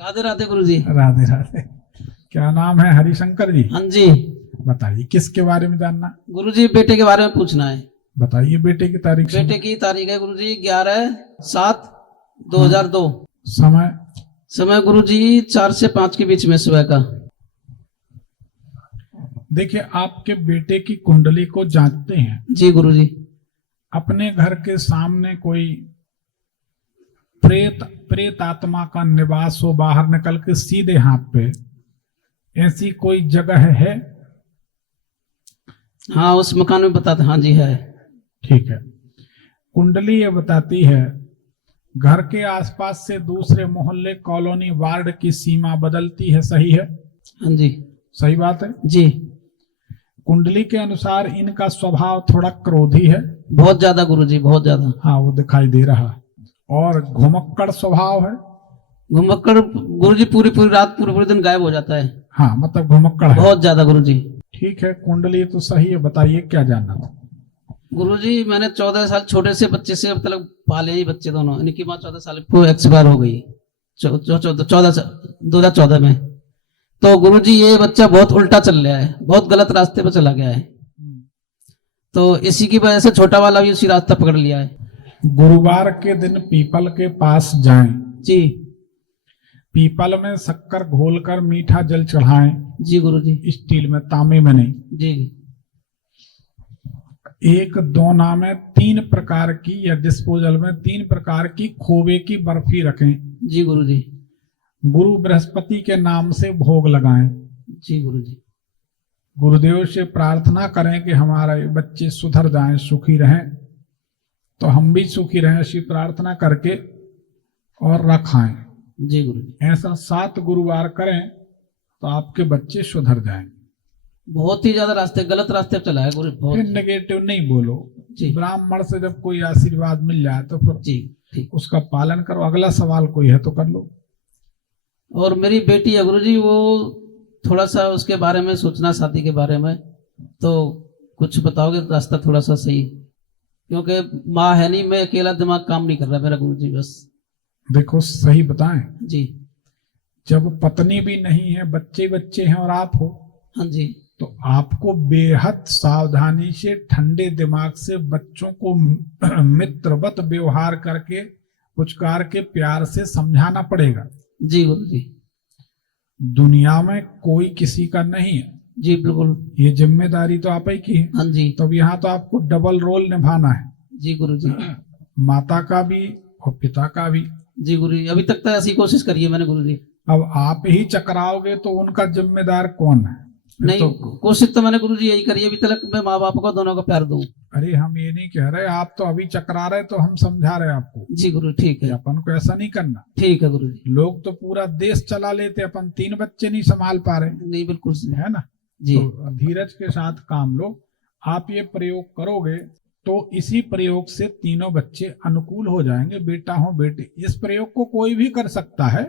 राधे राधे गुरु जी। राधे राधे। क्या नाम है? हरिशंकर जी। हाँ जी बताइए किसके बारे में जानना? गुरु जी, बेटे के बारे में पूछना है। बताइए बेटे की तारीख। बेटे की तारीख है गुरु जी 11/7/2002। समय? समय गुरु जी 4 से 5 के बीच में सुबह का। देखिए, आपके बेटे की कुंडली को जांचते हैं जी गुरु जी। अपने घर के सामने कोई प्रेत आत्मा का निवास हो, बाहर निकल के सीधे हाथ पे, ऐसी कोई जगह है? हाँ उस मकान में बताते। हाँ जी है। ठीक है। कुंडली ये बताती है घर के आसपास से दूसरे मोहल्ले, कॉलोनी, वार्ड की सीमा बदलती है। सही है? हाँ जी। सही बात है जी। कुंडली के अनुसार इनका स्वभाव थोड़ा क्रोधी है। बहुत ज्यादा गुरु जी, बहुत ज्यादा। हाँ, वो दिखाई दे रहा है। और घुमक्कड़ स्वभाव है। घुमक्कड़ गुरु जी, पूरी पूरी रात पूरे पूरे दिन गायब हो जाता है। हाँ, मतलब घुमक्कड़ है। बहुत ज्यादा गुरु जी। ठीक है, कुंडली तो सही है। बताइए क्या जानना था? गुरु जी मैंने 14 साल छोटे से बच्चे से अब तक पाले ही बच्चे दोनों। इनकी माँ 14 साल को एक्सपायर हो गई। 2014 में। तो गुरु जी ये बच्चा बहुत उल्टा चल रहा है, बहुत गलत रास्ते पर चला गया है। तो इसी की वजह से छोटा वाला भी उसी रास्ता पकड़ लिया है। गुरुवार के दिन पीपल के पास जाएं। जी। पीपल में शक्कर घोलकर मीठा जल चढ़ाएं। जी गुरु जी। स्टील में, तांबे में नहीं। जी। एक दोना में 3 प्रकार की, या डिस्पोजल में 3 प्रकार की खोवे की बर्फी रखें। जी गुरु जी। गुरु बृहस्पति के नाम से भोग लगाएं। जी गुरु जी। गुरुदेव से प्रार्थना करें कि हमारे बच्चे सुधर जाएं, सुखी रहें, तो हम भी सुखी रहें, ऐसी प्रार्थना करके और रखाएं। जी गुरु जी। ऐसा 7 गुरुवार करें तो आपके बच्चे सुधर जाएंगे। बहुत ही ज्यादा रास्ते, गलत रास्ते पर चला है गुरु। फिर नेगेटिव नहीं बोलो। जी। ब्राह्मण से जब कोई आशीर्वाद मिल जाए तो फिर जी ठीक, उसका पालन करो। अगला सवाल कोई है तो कर लो। और मेरी बेटी है गुरु जी, वो थोड़ा सा उसके बारे में सोचना, शादी के बारे में, तो कुछ बताओगे तो रास्ता थोड़ा सा सही, क्योंकि माँ है नहीं, मैं अकेला, दिमाग काम नहीं कर रहा मेरा गुरु जी। बस देखो, सही बताएं, जी। जब पत्नी भी नहीं है, बच्चे बच्चे हैं और आप हो, हाँ जी। तो आपको बेहद सावधानी से, ठंडे दिमाग से बच्चों को मित्रवत व्यवहार करके, पुचकार के, प्यार से समझाना पड़ेगा। जी गुरु जी। दुनिया में कोई किसी का नहीं है। जी बिल्कुल। ये जिम्मेदारी तो आप ही की है। हाँ जी। तो यहाँ तो आपको डबल रोल निभाना है। जी गुरु जी। माता का भी और पिता का भी। जी गुरु जी, अभी तक तो ऐसी कोशिश करी है मैंने गुरु जी। अब आप ही चकराओगे तो उनका जिम्मेदार कौन है? नहीं तो कोशिश तो मैंने गुरु जी यही करी है अभी तक, मैं माँ बाप को दोनों को प्यार दूं। अरे हम ये नहीं कह रहे, आप तो अभी चकरा रहे, तो हम समझा रहे आपको। जी गुरु ठीक है। अपन को ऐसा नहीं करना। ठीक है गुरु जी। लोग तो पूरा देश चला लेते, अपन 3 बच्चे नहीं संभाल पा रहे। नहीं बिल्कुल है ना? जी। तो धीरज के साथ काम लो। आप ये प्रयोग करोगे तो इसी प्रयोग से तीनों बच्चे अनुकूल हो जाएंगे, बेटा हो बेटी। इस प्रयोग को कोई भी कर सकता है,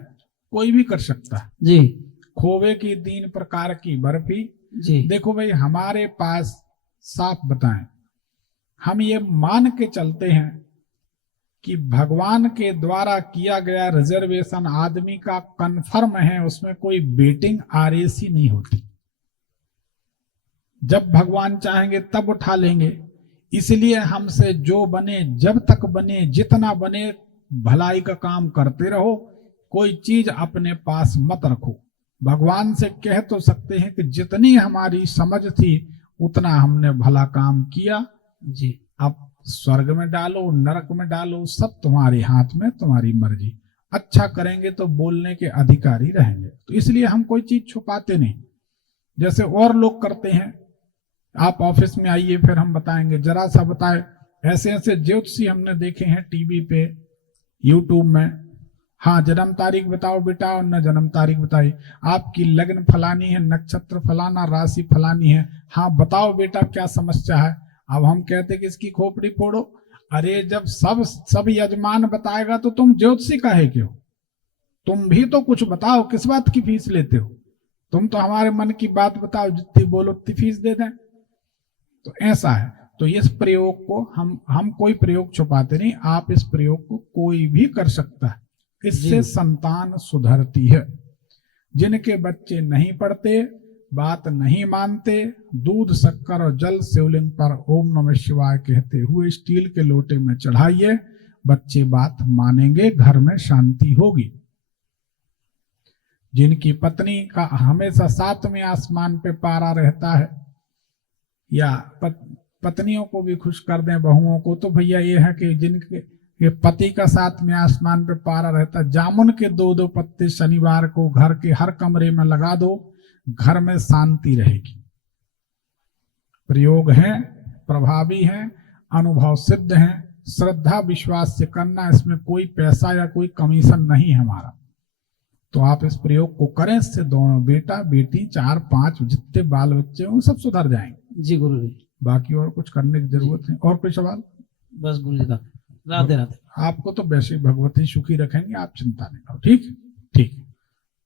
कोई भी कर सकता है जी। खोवे की 3 प्रकार की बर्फी। जी। देखो भाई, हमारे पास साफ बताएं, हम ये मान के चलते हैं कि भगवान के द्वारा किया गया रिजर्वेशन आदमी का कंफर्म है, उसमें कोई बेटिंग आरएसी नहीं होती। जब भगवान चाहेंगे तब उठा लेंगे। इसलिए हमसे जो बने, जब तक बने, जितना बने, भलाई का काम करते रहो। कोई चीज अपने पास मत रखो। भगवान से कह तो सकते हैं कि जितनी हमारी समझ थी उतना हमने भला काम किया। जी। अब स्वर्ग में डालो, नरक में डालो, सब तुम्हारे हाथ में, तुम्हारी मर्जी। अच्छा करेंगे तो बोलने के अधिकारी रहेंगे। तो इसलिए हम कोई चीज छुपाते नहीं, जैसे और लोग करते हैं। आप ऑफिस में आइए, फिर हम बताएंगे, जरा सा बताए। ऐसे ऐसे ज्योतिषी हमने देखे हैं टीवी पे, यूट्यूब में। हाँ, जन्म तारीख बताओ बेटा, और न जन्म तारीख बताई। आपकी लग्न फलानी है, नक्षत्र फलाना, राशि फलानी है। हाँ बताओ बेटा क्या समस्या है। अब हम कहते कि इसकी खोपड़ी फोड़ो। अरे जब सब यजमान बताएगा तो तुम ज्योतिषी काहे के हो? तुम भी तो कुछ बताओ, किस बात की फीस लेते हो? तुम तो हमारे मन की बात बताओ, जितनी बोलो उतनी फीस दे दें। तो ऐसा है। तो इस प्रयोग को हम कोई प्रयोग छुपाते नहीं। आप इस प्रयोग को कोई भी कर सकता है। इससे संतान सुधरती है। जिनके बच्चे नहीं पढ़ते, बात नहीं मानते, दूध शक्कर और जल शिवलिंग पर ओम नमः शिवाय कहते हुए स्टील के लोटे में चढ़ाइए, बच्चे बात मानेंगे, घर में शांति होगी। जिनकी पत्नी का हमेशा सातवें आसमान पे पारा रहता है, या पत्नियों को भी खुश कर दें बहुओं को, तो भैया ये है कि जिनके पति का सातवें आसमान पे पारा रहता, जामुन के 2-2 पत्ते शनिवार को घर के हर कमरे में लगा दो, घर में शांति रहेगी। प्रयोग है, प्रभावी है, अनुभव सिद्ध है, श्रद्धा विश्वास से करना, इसमें कोई पैसा या कोई कमीशन नहीं है हमारा। तो आप इस प्रयोग को करें, इससे दोनों बेटा बेटी 4-5 जितने बाल बच्चे हों सब सुधर जाएंगे। जी गुरु जी। बाकी और कुछ करने की जरूरत है? और कोई सवाल? बस गुरु जी, राधे राधे। आपको तो वैसे भगवती सुखी रखेंगे, आप चिंता नहीं करो। ठीक ठीक।